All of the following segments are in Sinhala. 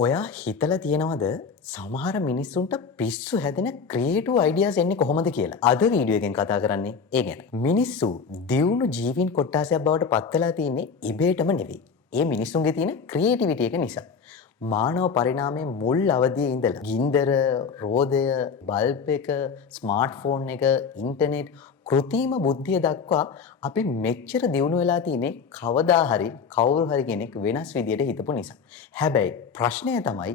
ඔයා හිතලා තියෙනවද සමහර මිනිස්සුන්ට පිස්සු හැදෙන ක්‍රියේටිව් අයිඩියාස් එන්නේ කොහොමද කියලා? අද වීඩියෝ එකෙන් කතා කරන්නේ ඒ ගැන. මිනිස්සු දියුණු ජීවීන් කොට්ටාසයක් බවට පත් වෙලා තියෙන්නේ ඉබේටම නෙවෙයි. ඒ මිනිස්සුන්ගේ තියෙන ක්‍රියේටිවිටි එක නිසා. මානව පරිණාමයේ මුල් අවධියේ ඉඳලා ගින්දර, රෝදය, බල්බ් එක, ස්මාර්ට්ෆෝන් එක, ඉන්ටර්නෙට් කෘතිම බුද්ධිය දක්වා අපි මෙච්චර දියුණු වෙලා තියෙන්නේ කවදා හරි කවුරු හරි කෙනෙක් වෙනස් විදියට හිතපු නිසා. හැබැයි ප්‍රශ්නය තමයි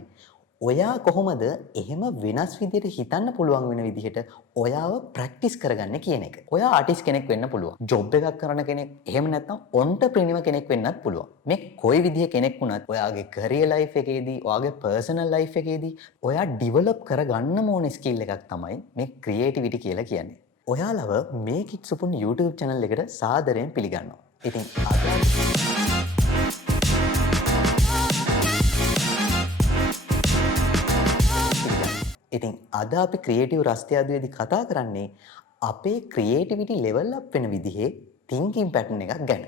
ඔයා කොහොමද එහෙම වෙනස් විදියට හිතන්න පුළුවන් වෙන විදිහට ඔයාව ප්‍රැක්ටිස් කරගන්නේ කියන එක. ඔයා ආටිස්ට් කෙනෙක් වෙන්න පුළුවන්. ජොබ් එකක් කරන කෙනෙක්, එහෙම නැත්නම් ඔන්ටර්ප්‍රිනියර් කෙනෙක් වෙන්නත් පුළුවන්. මේ කොයි විදිහේ කෙනෙක් වුණත් ඔයාගේ කැරියර් ලයිෆ් එකේදී, ඔයාගේ පර්සනල් ලයිෆ් එකේදී ඔයා ඩිවලොප් කරගන්න ඕනේ ස්කිල් එකක් තමයි මේ ක්‍රියේටිවිටි කියලා කියන්නේ. ඔයාලව මේ කිඩ්ස් උපුන් YouTube channel එකට සාදරයෙන් පිළිගන්නවා. ඉතින් අද අපි ක්‍රියේටිව් රස්තියාදුවේදී කතා කරන්නේ අපේ ක්‍රියේටිවිටි ලෙවල් අප් වෙන විදිහේ තින්කින් පැටර්න් එකක් ගැන.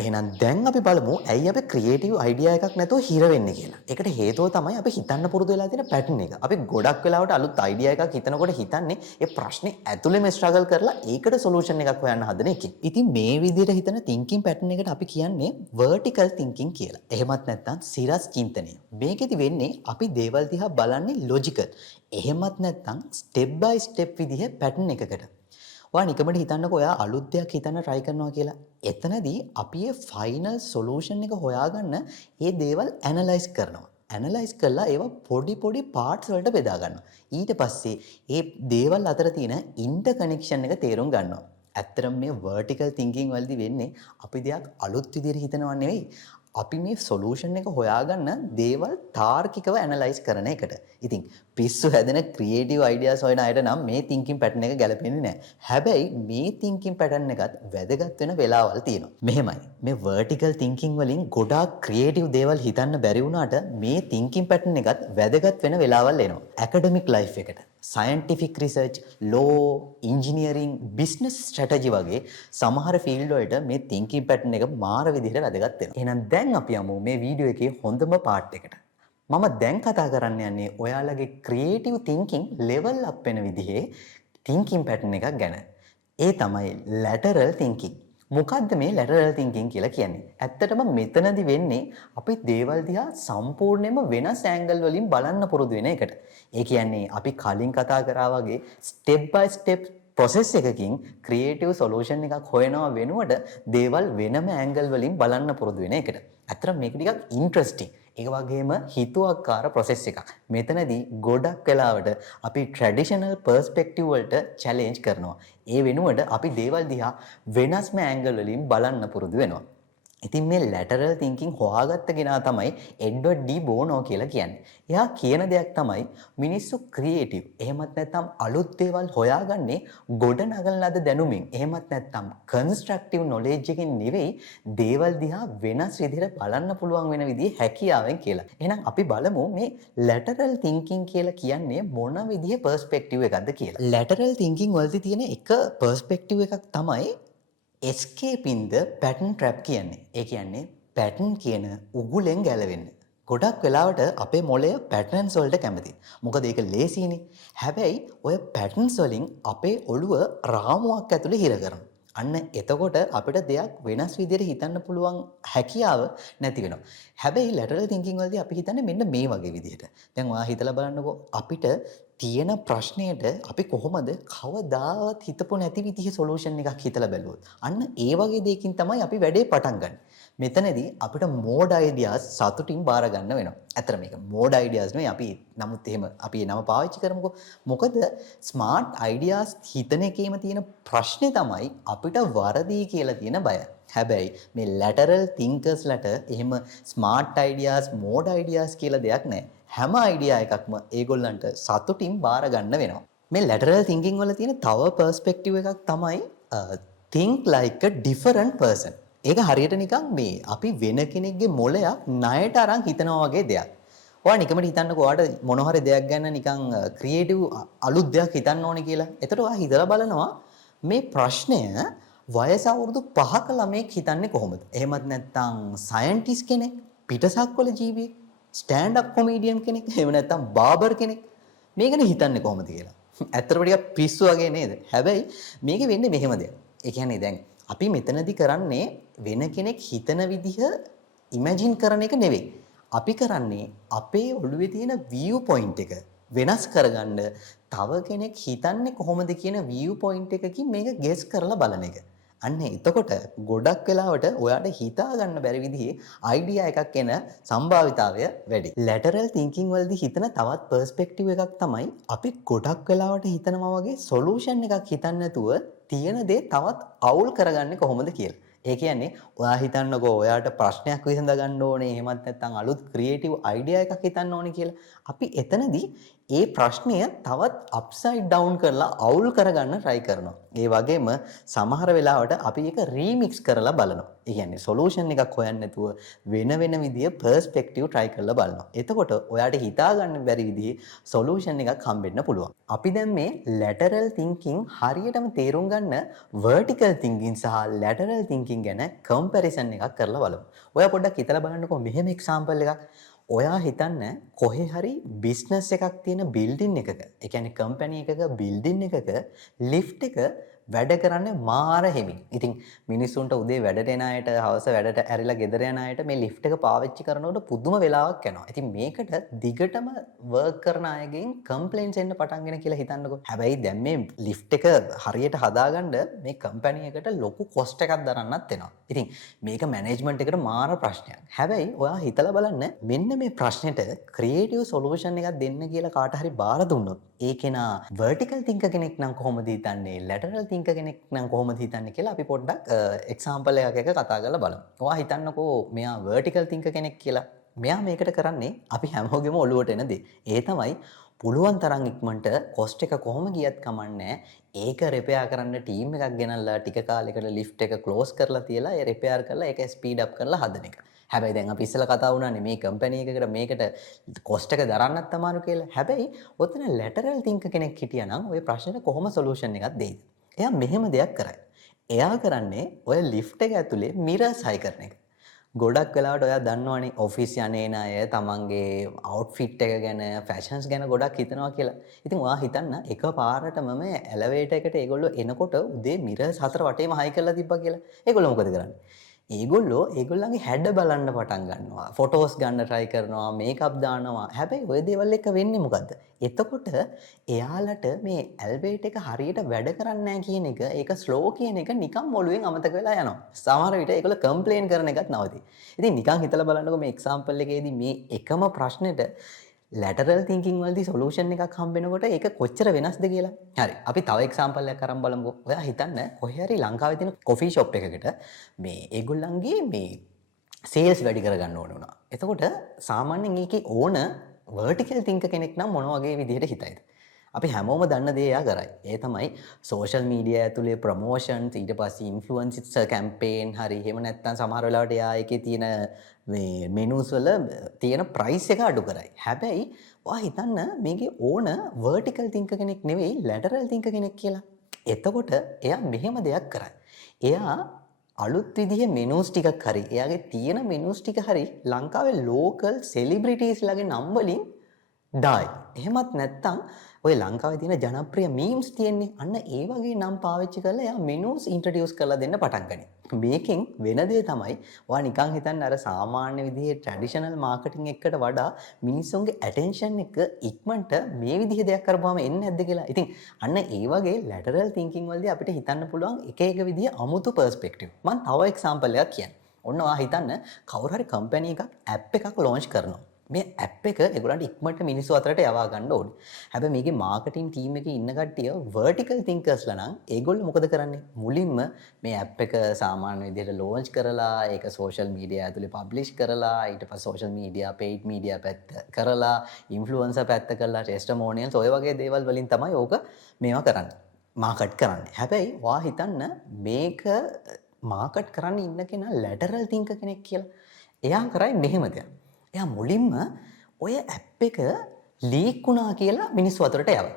එහෙනම් දැන් අපි බලමු ඇයි අපි ක්‍රියේටිව් අයිඩියා එකක් නැතුව හිර වෙන්නේ කියලා. ඒකට හේතුව තමයි අපි හිතන්න පුරුදු වෙලා තියෙන පැටර්න් එක. අපි ගොඩක් වෙලාවට අලුත් අයිඩියා එකක් හිතනකොට හිතන්නේ ඒ ප්‍රශ්නේ ඇතුළේම ස්ට්‍රගල් කරලා ඒකට සොලියුෂන් එකක් හොයන්න හදන එකෙන්. ඉතින් මේ විදිහට හිතන තින්කින් පැටර්න් එකට අපි කියන්නේ vertical thinking කියලා. එහෙමත් නැත්නම් සිරස් චින්තනය. මේකෙදි වෙන්නේ අපි දේවල් දිහා බලන්නේ logical. එහෙමත් නැත්නම් step by step විදිහේ පැටර්න් එකකට. ඔයා නිකමට හිතන්නකෝ ඔයා අලුත් දෙයක් හිතන්න try කරනවා කියලා. එතනදී අපි ඒ ෆයිනල් සොලියුෂන් එක හොයාගන්න ඒ දේවල් ඇනලයිස් කරනවා. ඇනලයිස් කරලා ඒවා පොඩි පොඩි පාර්ට්ස් වලට බෙදා ගන්නවා. ඊට පස්සේ ඒ දේවල් අතර තියෙන ඉන්ටර් කනෙක්ෂන් එක තේරුම් ගන්නවා. ඇත්තටම මේ vertical thinking වලදී වෙන්නේ අපි දෙයක් අලුත් විදිහට හිතනවා නෙවෙයි. අපි මේ සොලියුෂන් එක හොයාගන්න දේවල් තාර්කිකව ඇනලයිස් කරන එකට. ඉතින් පිස්සු හැදෙන ක්‍රියේටිව් අයිඩියාස් හොයන අයට නම් මේ තින්කින් පැටර්න් එක ගැලපෙන්නේ නැහැ. හැබැයි මේ තින්කින් පැටර්න් එකත් වැදගත් වෙන වෙලාවල් තියෙනවා. මෙහෙමයි. මේ vertical thinking වලින් ගොඩාක් ක්‍රියේටිව් දේවල් හිතන්න බැරි වුණාට මේ තින්කින් පැටර්න් එකත් වැදගත් වෙන වෙලාවල් එනවා. ඇකඩමික් ලයිෆ් එකට, සයන්ටිෆික් රිසර්ච්, ලෝ, ඉන්ජිනියරින්, බිස්නස් ස්ට්‍රැටජි වගේ සමහර ෆීල්ඩ් වලට මේ තින්කින් පැටර්න් එක මාර විදිහට වැදගත් වෙනවා. එහෙනම් දැන් අපි යමු මේ වීඩියෝ එකේ හොඳම පාර්ට් එකට. මම දැන් කතා කරන්න යන්නේ ඔයාලගේ ක්‍රියේටිව් තින්කින් ලෙවල් අප් වෙන විදිහේ තින්කින් පැටර්න් එකක් ගැන. ඒ තමයි lateral thinking. මොකද්ද මේ lateral thinking කියලා කියන්නේ? ඇත්තටම මෙතනදි වෙන්නේ අපි දේවල් දිහා සම්පූර්ණයෙන්ම වෙනස් ඇන්ගල් වලින් බලන්න පුරුදු වෙන එකට. ඒ කියන්නේ අපි කලින් කතා කරා වගේ step by step process එකකින් ක්‍රියේටිව් සොලියුෂන් එකක් හොයනවා වෙනුවට දේවල් වෙනම ඇන්ගල් වලින් බලන්න පුරුදු වෙන එකට. ඇත්තටම මේක ටිකක් ඉන්ටරෙස්ටිං. ඒක වගේම හිතුවක්කාර process එකක්. මෙතනදී ගොඩක් වෙලාවට අපි ට්‍රැඩිෂනල් පර්ස්පෙක්ටිව් වලට චැලෙන්ජ් කරනවා. ඒ වෙනුවට අපි දේවල් දිහා වෙනස්ම ඇන්ගල් වලින් බලන්න පුරුදු වෙනවා. ඉතින් මේ lateral thinking හොයාගත්ත කෙනා තමයි එඩ්වර්ඩ් ඩී බෝනෝ කියලා කියන්නේ. එයා කියන දෙයක් තමයි මිනිස්සු ක්‍රියේටිව්. එහෙමත් නැත්නම් අලුත් දේවල් හොයාගන්නේ ගොඩනගන ලද දැනුමින්. එහෙමත් නැත්නම් කන්ස්ට්‍රක්ටිව් නොලෙජ් එකකින් නෙවෙයි දේවල් දිහා වෙනස් විදිහට බලන්න පුළුවන් වෙන විදිහේ හැකියාවෙන් කියලා. එහෙනම් අපි බලමු මේ lateral thinking කියලා කියන්නේ මොන විදිහේ පර්ස්පෙක්ටිව් එකක්ද කියලා. lateral thinking වලදී තියෙන එක පර්ස්පෙක්ටිව් එකක් තමයි escaping the pattern trap කියන්නේ. ඒ කියන්නේ pattern කියන උගුලෙන් ගැලවෙන්න. ගොඩක් වෙලාවට අපේ මොළය patterns වලට කැමතියි. මොකද ඒක ලේසියිනේ. හැබැයි ඔය patterns වලින් අපේ ඔළුව රාමුවක් ඇතුලේ හිර කරනවා. අන්න එතකොට අපිට දෙයක් වෙනස් විදිහට හිතන්න පුළුවන් හැකියාව නැති වෙනවා. හැබැයි lateral thinking වලදී අපි හිතන්නේ මෙන්න මේ වගේ විදිහට. දැන් ඔයා හිතලා බලන්නකෝ අපිට තියෙන ප්‍රශ්නයට අපි කොහොමද කවදාවත් හිතපො නැති විදිහේ සොලියුෂන් එකක් හිතලා බැලුවොත්. අන්න ඒ වගේ දෙයකින් තමයි අපි වැඩේ පටන් ගන්න. මෙතනදී අපිට මෝඩ් අයිඩියාස් සතුටින් බාර ගන්න වෙනවා. ඇත්තට මේක මෝඩ් අයිඩියාස් නෙවෙයි අපි නමුත් එහෙම අපි ඒ නම පාවිච්චි කරමුකෝ. මොකද ස්මාර්ට් අයිඩියාස් හිතන එකේම තියෙන ප්‍රශ්නේ තමයි අපිට වරදී කියලා තියෙන බය. හැබැයි මේ lateral thinkers-ලට එහෙම ස්මාර්ට් අයිඩියාස්, මෝඩ් අයිඩියාස් කියලා දෙයක් නැහැ. හැම අයිඩියා එකක්ම ඒගොල්ලන්ට සතුටින් බාර ගන්න වෙනවා. මේ lateral thinking වල තියෙන තව perspective එකක් තමයි think like a different person. ඒක හරියට නිකන් මේ අපි වෙන කෙනෙක්ගේ මොළයක් ණයට අරන් හිතනවා වගේ දෙයක්. ඔයා නිකමට හිතන්නකෝ ඔයාට මොන හරි දෙයක් ගැන නිකන් ක්‍රියේටිව් අලුත් දෙයක් හිතන්න ඕනේ කියලා. එතකොට ඔයා හිතලා බලනවා මේ ප්‍රශ්නය වයස අවුරුදු 5ක ළමයෙක් හිතන්නේ කොහොමද? එහෙමත් නැත්නම් සයන්ටිස්ට් කෙනෙක්, පිටසක්වල ජීවියෙක්, ස්ටෑන්ඩ් අප් කොමීඩියන් කෙනෙක් එහෙම නැත්නම් බාබර් කෙනෙක් මේ ගැන හිතන්නේ කොහොමද කියලා. ඇත්තටම ටිකක් පිස්සු වගේ නේද? හැබැයි මේකේ වෙන්නේ මෙහෙම දෙයක්. ඒ කියන්නේ දැන් අපි මෙතනදී කරන්නේ වෙන කෙනෙක් හිතන විදිහ ඉමැජින් කරන එක නෙවෙයි. අපි කරන්නේ අපේ ඔළුවේ තියෙන view point එක වෙනස් කරගන්න තව කෙනෙක් හිතන්නේ කොහොමද කියන view point එකකින් මේක guess කරලා බලන එක. අන්න එතකොට ගොඩක් වෙලාවට ඔයාට හිතා ගන්න බැරි විදිහේ අයිඩියා එකක් එන සම්භාවිතාවය වැඩි. lateral thinking වලදී හිතන තවත් perspective එකක් තමයි අපි ගොඩක් වෙලාවට හිතනවා වගේ solution එකක් හිතන්නේ නැතුව තියෙන දේ තවත් අවුල් කරගන්නේ කොහොමද කියලා. ඒ කියන්නේ ඔයා හිතන්නකෝ ඔයාට ප්‍රශ්නයක් විසඳ ගන්න ඕනේ එහෙමත් නැත්නම් අලුත් ක්‍රියේටිව් අයිඩියා එකක් හිතන්න ඕනේ කියලා. අපි එතනදී ඒ ප්‍රශ්නය තවත් අප්සයිඩ් ඩවුන් කරලා අවුල් කරගන්න try කරනවා. ඒ වගේම සමහර වෙලාවට අපි ඒක රීමික්ස් කරලා බලනවා. ඒ කියන්නේ සොලියුෂන් එකක් හොයන්න නැතුව වෙන විදිය පර්ස්පෙක්ටිව් try කරලා බලනවා. එතකොට ඔයාට හිතා ගන්න බැරි විදිහේ සොලියුෂන් එකක් හම්බෙන්න පුළුවන්. අපි දැන් මේ lateral thinking හරියටම තේරුම් ගන්න vertical thinking සහ lateral thinking ගැන comparison එකක් කරලා බලමු. ඔයා පොඩ්ඩක් හිතලා බලන්නකෝ මෙහෙම example එකක්. ඔයා හිතන්න කොහේ හරි බිස්නස් එකක් තියෙන බිල්ඩින් එකක, ඒ කියන්නේ කම්පැනි එකක බිල්ඩින් එකක ලිෆ්ට් එක වැඩ කරන්නේ මාර හිමින්. ඉතින් මිනිස්සුන්ට උදේ වැඩට එන අයට, හවස වැඩට ඇරිලා ගෙදර යන අයට මේ ලිෆ්ට් එක පාවිච්චි කරනකොට පුදුම වෙලාවක් යනවා. ඉතින් මේකට දිගටම වර්ක් කරන අයගෙන් කම්ප්ලේන්ට්ස් එන්න පටන් ගෙන කියලා හිතන්නකෝ. හැබැයි දැන් මේ ලිෆ්ට් එක හරියට හදාගන්න මේ කම්පැනි එකට ලොකු කොස්ට් එකක් දරන්නත් වෙනවා. ඉතින් මේක මැනේජ්මන්ට් එකට මාර ප්‍රශ්නයක්. හැබැයි ඔයා හිතලා බලන්න මෙන්න මේ ප්‍රශ්නෙට ක්‍රියේටිව් සොලියුෂන් එකක් දෙන්න කියලා කාට හරි බාර දුන්නොත් ඒ කෙනා vertical thinker කෙනෙක් නම් කොහොමද හිතන්නේ, lateral thinker කෙනෙක් නම් කොහොමද හිතන්නේ කියලා අපි පොඩ්ඩක් example එකක් එක කතා කරලා බලමු. ඔයා හිතන්නකෝ මෙයා vertical thinker කෙනෙක් කියලා. මෙයා මේකට කරන්නේ අපි හැමෝගෙම ඔළුවට එන දේ. ඒ තමයි පුළුවන් තරම් ඉක්මනට කොස්ට් එක කොහොම ගියත් කමන්නේ ඒක රිපෙයාර් කරන්න ටීම් එකක් ගෙනල්ලා ටික කාලයකට ලිෆ්ට් එක ක්ලෝස් කරලා තියලා ඒ රිපෙයාර් කරලා ඒක ස්පීඩ් අප් කරලා හදන එක. හැබැයි දැන් අපි ඉස්සෙල්ලා කතා වුණානේ මේ කම්පැනි එකකට මේකට කොස්ට් එක දරන්නත් අමාරු කියලා. හැබැයි ඔතන lateral thinker කෙනෙක් හිටියා නම් ওই ප්‍රශ්නෙට කොහොම සොලියුෂන් එකක් දෙයිද? එයා මෙහෙම දෙයක් කරයි. එයා කරන්නේ ඔය ලිෆ්ට් එක ඇතුලේ මිරර්ස් හයි කරන එක. ගොඩක් වෙලාවට ඔයා දන්නවනේ ඔෆිස් යන්නේ අය තමන්ගේ අවුට්ෆිට් එක ගැන ෆැෂන්ස් ගැන ගොඩක් හිතනවා කියලා. ඉතින් ඔයා හිතන්න එකපාරටම මේ එලවේටර් එකට ඒගොල්ලෝ එනකොට උදේ මිරර්ස් හතර වටේම හයි කරලා තිබ්බා කියලා. ඒගොල්ලෝ මොකද කරන්නේ? ඒගොල්ලන්ගේ හැඩ බලන්න පටන් ගන්නවා. ෆොටෝස් ගන්න try කරනවා, මේකප් දානවා. හැබැයි ওই දේවල් එක වෙන්නේ මොකද්ද? එතකොට එයාලට මේ එලවේටර් එක හරියට වැඩ කරන්නේ නැහැ කියන එක, ඒක ස්ලෝ කියන එක නිකන් ඔළුවෙන් අමතක වෙලා යනවා. සමහර විට ඒගොල්ලෝ කම්ප්ලේන් කරන එකත් නවතියි. ඉතින් නිකන් හිතලා බලන්නකෝ මේ එක්සැම්පල් එකේදී මේ එකම ප්‍රශ්නෙට lateral thinking වලදී solution එකක් හම්බෙනකොට ඒක කොච්චර වෙනස්ද කියලා. හරි. අපි තව example එකක් අරන් බලමුකෝ. ඔයා හිතන්න කොහේ හරි ලංකාවේ තියෙන coffee shop එකකට මේ ඒගොල්ලන්ගේ මේ sales වැඩි කරගන්න ඕන වුණා. එතකොට සාමාන්‍යයෙන් ඒකේ ඕන vertical thinker කෙනෙක් නම් මොන වගේ විදිහට හිතයිද? අපි හැමෝම දන්න දේ එයා කරයි. ඒ තමයි social media ඇතුලේ promotions, ඊට පස්සේ influencer campaign හරි එහෙම නැත්නම් සමහර වෙලාවට එයා ඒකේ තියෙන මේ menus වල තියෙන price එක අඩු කරයි. හැබැයි ඔයා හිතන්න මේකේ ඕන vertical thinker කෙනෙක් නෙවෙයි lateral thinker කෙනෙක් කියලා. එතකොට එයා මෙහෙම දෙයක් කරයි. එයා අලුත් විදිහේ menus ටිකක් හරි එයාගේ තියෙන menus ටික හරි ලංකාවේ local celebrities ලගේ නම් වලින් ඩායි. එහෙමත් නැත්නම් ඔය ලංකාවේ තියෙන ජනප්‍රිය මීම්ස් තියෙන්නේ. අන්න ඒ වගේ නම් පාවිච්චි කරලා එයා menus introduce කරලා දෙන්න පටන් ගනී. මේකෙන් වෙන දේ තමයි ඔයා නිකන් හිතන්න අර සාමාන්‍ය විදිහේ traditional marketing එකකට වඩා මිනිස්සුන්ගේ attention එක ඉක්මනට මේ විදිහේ දෙයක් කරපුවාම එන්නේ නැද්ද කියලා. ඉතින් අන්න ඒ වගේ lateral thinking වලදී අපිට හිතන්න පුළුවන් එක එක විදිහේ අමුතු perspective. මම තව example එකක් කියන්නම්. ඔන්න ඔයා හිතන්න කවුරු හරි company එකක් app එකක් launch කරනවා. මේ ඇප් එක ඒගොල්ලන්ට ඉක්මනට මිනිස්සු අතරට යවා ගන්න ඕනේ. හැබැයි මේකේ මාකටිං ටීම් එකේ ඉන්න කට්ටිය vertical thinkers ලා නම් ඒගොල්ලෝ මොකද කරන්නේ? මුලින්ම මේ ඇප් එක සාමාන්‍ය විදිහට launch කරලා ඒක social media ඇතුලේ publish කරලා ඊට පස්සේ social media paid media පැත්ත කරලා influencer පැත්ත කරලා testimonials ඔය වගේ දේවල් වලින් තමයි ඕක මේවා කරන්නේ. මාකට් කරන්නේ. හැබැයි ඔයා හිතන්න මේක මාකට් කරන්න ඉන්න කෙනා lateral thinker කෙනෙක් කියලා. එයා කරයි මෙහෙම දෙයක්. එයා මුලින්ම ඔය ඇප් එක ලීක් වුණා කියලා මිනිස්සු අතරට යවයි.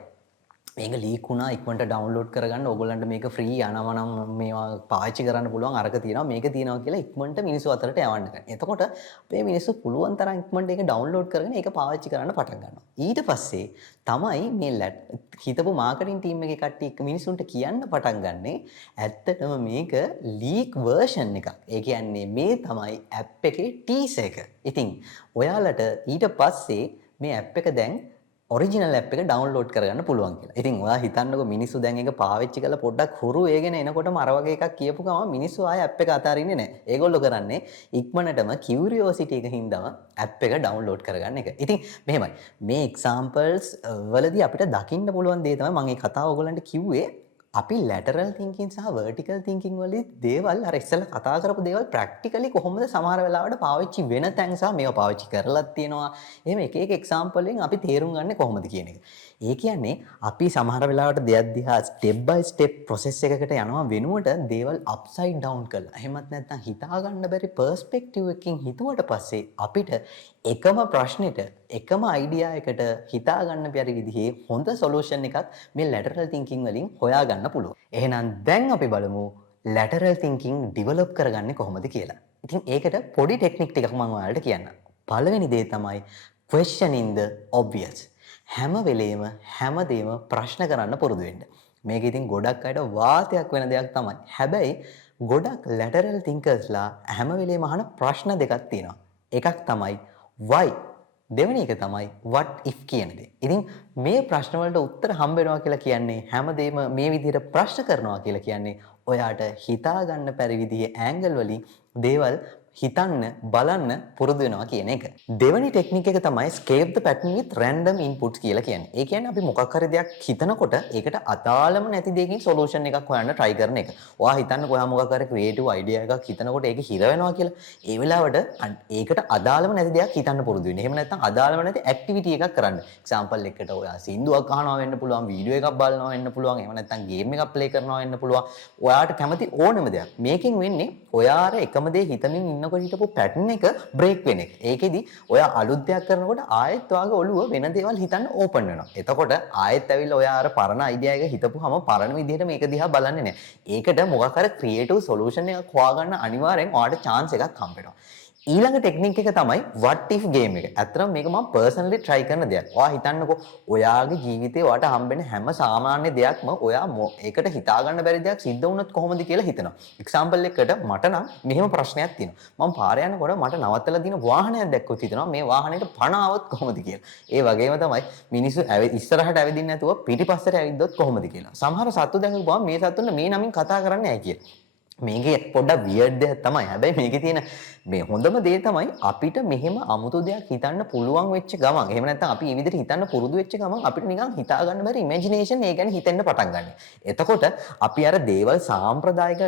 මේක ලීක් වුණා ඉක්මනට ඩවුන්ලෝඩ් කරගන්න ඕගොල්ලන්ට මේක ෆ්‍රී යනවා නම් මේවා පාවිච්චි කරන්න පුළුවන් අරක තියෙනවා මේක තියෙනවා කියලා ඉක්මනට මිනිස්සු අතරට යවන්න ගන්න. එතකොට මේ මිනිස්සු පුළුවන් තරම් ඉක්මනට ඒක ඩවුන්ලෝඩ් කරගෙන ඒක පාවිච්චි කරන්න පටන් ගන්නවා. ඊට පස්සේ තමයි මේ හිතපු මාකටිං ටීම් එකේ කට්ටිය මිනිස්සුන්ට කියන්න පටන් ගන්නේ ඇත්තටම මේක ලීක් වර්ෂන් එකක්. ඒ කියන්නේ මේ තමයි ඇප් එකේ ටීසර් එක. ඉතින් ඔයාලට ඊට පස්සේ මේ ඇප් එක දැන් ඔරිජිනල් ඇප් එක ඩවුන්ලෝඩ් කරගන්න පුළුවන් කියලා. ඉතින් ඔයා හිතන්නකෝ මිනිස්සු දැන් ඒක පාවිච්චි කරලා පොඩ්ඩක් හුරු වේගෙන එනකොටම අර වගේ එකක් කියපු ගමන් මිනිස්සු ආයේ ඇප් එක අතාරින්නේ නැහැ. ඒගොල්ලෝ කරන්නේ ඉක්මනටම කියුරියෝසිටි එකකින් තමයි ඇප් එක ඩවුන්ලෝඩ් කරගන්න එක. ඉතින් මෙහෙමයි. මේ එක්සැම්පල්ස් වලදී අපිට දකින්න පුළුවන් දේ තමයි මම මේ කතාව ඔයගොල්ලන්ට කිව්වේ. අපි ලැටරල් තිංකින් සහ වර්ටිකල් තිංකින් වලදී දේවල් අර ඉස්සෙල්ලා කතා කරපු දේවල් ප්‍රැක්ටිකලි කොහොමද සමහර වෙලාවට පාවිච්චි වෙන තැන් සහ මේවා පාවිච්චි කරලත් තියෙනවා. එහෙම එක එක එක්සැම්පල් වලින් අපි තේරුම් ගන්න කොහොමද කියන එක. ඒ කියන්නේ අපි සමහර වෙලාවට දෙයක් දිහා ස්ටෙප් බයි ස්ටෙප් ප්‍රොසෙස් එකකට යනවා වෙනුවට දේවල් අප්සයිඩ් ඩවුන් කරලා. එහෙමත් නැත්නම් හිතා ගන්න බැරි පර්ස්පෙක්ටිව් එකකින් හිතුවට පස්සේ අපිට එකම ප්‍රශ්නෙට එකම අයිඩියා එකට හිතා ගන්න බැරි විදිහේ හොඳ සොලියුෂන් එකක් මේ ලැටරල් තින්කින් වලින් හොයාගන්න පුළුවන්. එහෙනම් දැන් අපි බලමු ලැටරල් තින්කින් ඩිවෙලොප් කරගන්නේ කොහොමද කියලා. ඉතින් ඒකට පොඩි ටෙක්නික් ටිකක් මම ඔයාලට කියන්නම්. පළවෙනි දේ තමයි questioning the obvious. හැම වෙලේම හැමදේම ප්‍රශ්න කරන්න පුරුදු වෙන්න. මේක ඉතින් ගොඩක් අයට වාතයක් වෙන දෙයක් තමයි. හැබැයි ගොඩක් ලැටරල් තින්කර්ස්ලා හැම වෙලේම අහන ප්‍රශ්න දෙකක් තියෙනවා. එකක් තමයි why, දෙවෙනි එක තමයි what if කියන දේ. ඉතින් මේ ප්‍රශ්න වලට උත්තර හම්බ වෙනවා කියලා කියන්නේ හැමදේම මේ විදිහට ප්‍රශ්න කරනවා කියලා කියන්නේ ඔයාට හිතා ගන්න බැරි විදිහේ ඇන්ගල් වලින් දේවල් හිතන්න බලන්න පුරුදු වෙනවා කියන එක. දෙවෙනි ටෙක්නික් එක තමයි escape the pattern with random inputs කියලා කියන්නේ. ඒ කියන්නේ අපි මොකක් හරි දෙයක් හිතනකොට ඒකට අදාළම නැති දෙයකින් solution එකක් හොයන්න try කරන එක. ඔයා හිතන්නකෝ ඔයා මොකක් හරි creative idea එකක් හිතනකොට ඒක හිර වෙනවා කියලා. ඒ වෙලාවට ඒකට අදාළම නැති දෙයක් හිතන්න පුරුදු වෙන්න. එහෙම නැත්නම් අදාළම නැති activity එකක් කරන්න. example එකකට ඔයා සින්දුවක් අහනවා වෙන්න පුළුවන්, වීඩියෝ එකක් බලනවා වෙන්න පුළුවන්, එහෙම නැත්නම් game එකක් play කරනවා වෙන්න පුළුවන්. ඔයාට කැමති ඕනම දෙයක්. මේකෙන් වෙන්නේ ඔයා අර එකම දේ හිතමින් ඉන්නකොට හිටපු පැටර්න් එක බ්‍රේක් වෙන එක. ඒකෙදි ඔයා අලුත් දෙයක් කරනකොට ආයෙත් ඔයාගේ ඔළුව වෙන දේවල් හිතන්න ඕපන් වෙනවා. එතකොට ආයෙත් ඇවිල්ලා ඔයා අර පරණ අයිඩියා එක හිතපුවාම පරණ විදිහට මේක දිහා බලන්නේ නැහැ. ඒකට මොකක් හරි ක්‍රියේටිව් සොලියුෂන් එකක් හොයාගන්න අනිවාර්යෙන් ඔයාට chance එකක් හම්බ වෙනවා. ඊළඟ ටෙක්නික් එක තමයි what if game එක. ඇත්තටම මේක මම personally try කරන දෙයක්. ඔයා හිතන්නකෝ ඔයාගේ ජීවිතේ ඔයාට හම්බෙන හැම සාමාන්‍ය දෙයක්ම ඔයා ඒකට හිතා ගන්න බැරි දෙයක් සිද්ධ වුණොත් කොහොමද කියලා හිතනවා. example එකකට මට නම් මෙහෙම ප්‍රශ්නයක් තියෙනවා. මම පාරේ යනකොට මට නවත්තලා තියෙන වාහනයක් දැක්කොත් හිතනවා මේ වාහනේට පණ ආවොත් කොහොමද කියලා. ඒ වගේම තමයි මිනිස්සු ඉස්සරහට ඇවිදින්න නැතුව පිටිපස්සට ඇවිද්දොත් කොහොමද කියලා. සමහර සත්තු දැකපුවාම මේ සත්තුන්ට මේ නමින් කතා කරන්නේ නැහැ කියලා. මේකේ පොඩ්ඩක් වියර්ඩ් දෙයක් තමයි. හැබැයි මේකේ තියෙන මේ හොඳම දේ තමයි අපිට මෙහෙම අමුතු දෙයක් හිතන්න පුළුවන් වෙච්ච ගමන්. එහෙම නැත්නම් අපි මේ විදිහට හිතන්න පුරුදු වෙච්ච ගමන් අපිට නිකන් හිතා ගන්න බැරි ඉමේජිනේෂන් ඒ ගැන හිතෙන්න පටන් ගන්නවා. එතකොට අපි අර දේවල් සාම්ප්‍රදායික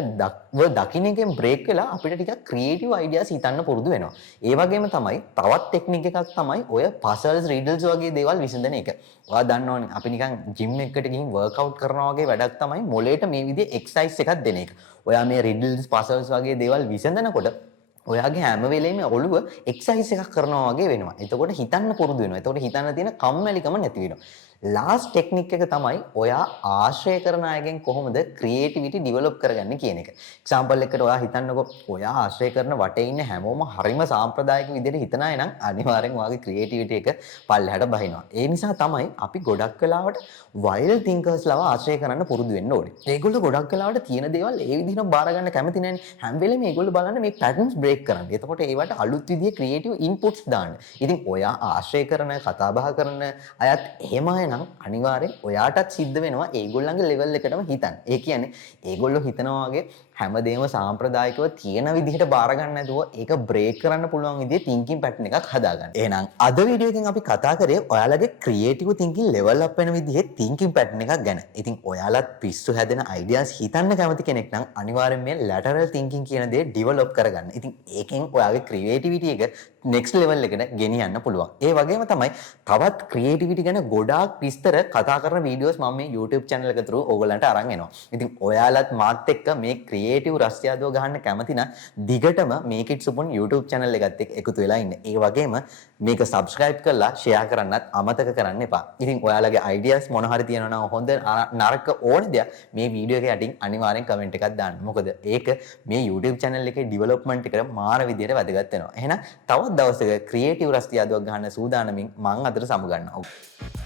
දකින්න එකෙන් බ්‍රේක් වෙලා අපිට ටිකක් ක්‍රියේටිව් අයිඩියාස් හිතන්න පුරුදු වෙනවා. ඒ වගේම තමයි තවත් ටෙක්නික් එකක් තමයි ඔය පසල්ස් රිඩල්ස් වගේ දේවල් විසඳන එක. ඔයා දන්නවනේ අපි නිකන් ජිම් එකකට ගිහින් වර්ක්අවුට් කරනවා වගේ වැඩක් තමයි මොලේට මේ විදිහේ එක්සර්සයිස් එකක් දෙන එක. ඔයා මේ රිඩල්ස් පසල්ස් වගේ දේවල් විසඳනකොට ඔයාගේ හැම වෙලේම ඔළුව එක්සර්සයිස් එකක් කරනවා වගේ වෙනවා. එතකොට හිතන්න පුරුදු වෙනවා. එතකොට හිතන්න තියෙන කම්මැලිකම නැති වෙනවා. ලාස්ට් ටෙක්නික් එක තමයි ඔයා ආශ්‍රය කරන අයගෙන් කොහොමද ක්‍රියේටිවිටි ඩිවෙලොප් කරගන්නේ කියන එක. එක්සැම්පල් එකකට ඔයා හිතන්නකෝ ඔයා ආශ්‍රය කරන වටේ ඉන්න හැමෝම හරිම සාම්ප්‍රදායික විදිහට හිතන අය නම් අනිවාර්යෙන් ඔයාගේ ක්‍රියේටිවිටි එක පල්ලෙහාට බහිනවා. ඒ නිසා තමයි අපි ගොඩක් වෙලාවට වයිල්ඩ් තින්කර්ස්ලව ආශ්‍රය කරන්න පුරුදු වෙන්න ඕනේ. ඒගොල්ලෝ ගොඩක් වෙලාවට තියෙන දේවල් ඒ විදිහටම බාර ගන්න කැමති නැහැනේ. හැම වෙලේම ඒගොල්ලෝ බලන්නේ මේ පැටර්න්ස් බ්‍රේක් කරන්න. එතකොට ඒවට අලුත් විදිහේ ක්‍රියේටිව් ඉන්පුට්ස් දාන්න. ඉතින් ඔයා ආශ්‍රය කරන කතා බහ කරන අයත් එහෙම නම් අනිවාර්යෙන් ඔයාටත් සිද්ධ වෙනවා ඒගොල්ලන්ගේ ලෙවල් එකටම හිතන්න. ඒ කියන්නේ ඒගොල්ලෝ හිතනවා වගේ හැමදේම සාම්ප්‍රදායිකව තියෙන විදිහට බාර ගන්න නැතුව ඒක බ්‍රේක් කරන්න පුළුවන් විදිහේ තින්කින් පැටර්න් එකක් හදාගන්න. එහෙනම් අද වීඩියෝ එකෙන් අපි කතා කරේ ඔයාලගේ ක්‍රියේටිව් තින්කින් ලෙවල් අප් වෙන විදිහේ තින්කින් පැටර්න් එකක් ගැන. ඉතින් ඔයාලත් පිස්සු හැදෙන අයිඩියාස් හිතන්න කැමති කෙනෙක් නම් අනිවාර්යෙන් මේ ලැටරල් තින්කින් කියන දේ ඩිවෙලොප් කරගන්න. ඉතින් ඒකෙන් ඔයාගේ ක්‍රියේටිවිටි එක next level එකට ගෙනියන්න පුළුවන්. ඒ වගේම තමයි තවත් ක්‍රියේටිවිටි ගැන ගොඩාක් විස්තර කතා කරන වීඩියෝස් මම මේ YouTube channel එක through ඕගොල්ලන්ට අරන් එනවා. ඉතින් ඔයාලත් මාත් එක්ක මේ ක්‍රියේටිව් රස්තියාදුව ගහන්න කැමති නම් දිගටම මේක ඉට්ස් උපන් YouTube channel එකත් එක්ක එකතු වෙලා ඉන්න. ඒ වගේම මේක subscribe කරලා share කරන්නත් අමතක කරන්න එපා. ඉතින් ඔයාලගේ ideas මොන හරි තියෙනවා නම් හොඳ නරක ඕන දෙයක් මේ වීඩියෝ එක යටින් අනිවාර්යෙන් comment එකක් දාන්න. මොකද ඒක මේ YouTube channel එකේ development එකට මාර විදියට වැදගත් වෙනවා. එහෙනම් තවත් දවසක ක්‍රියේටිව් රස්තියාදුවක් ගහන්න සූදානමින් මං අතට සමු ගන්නවා.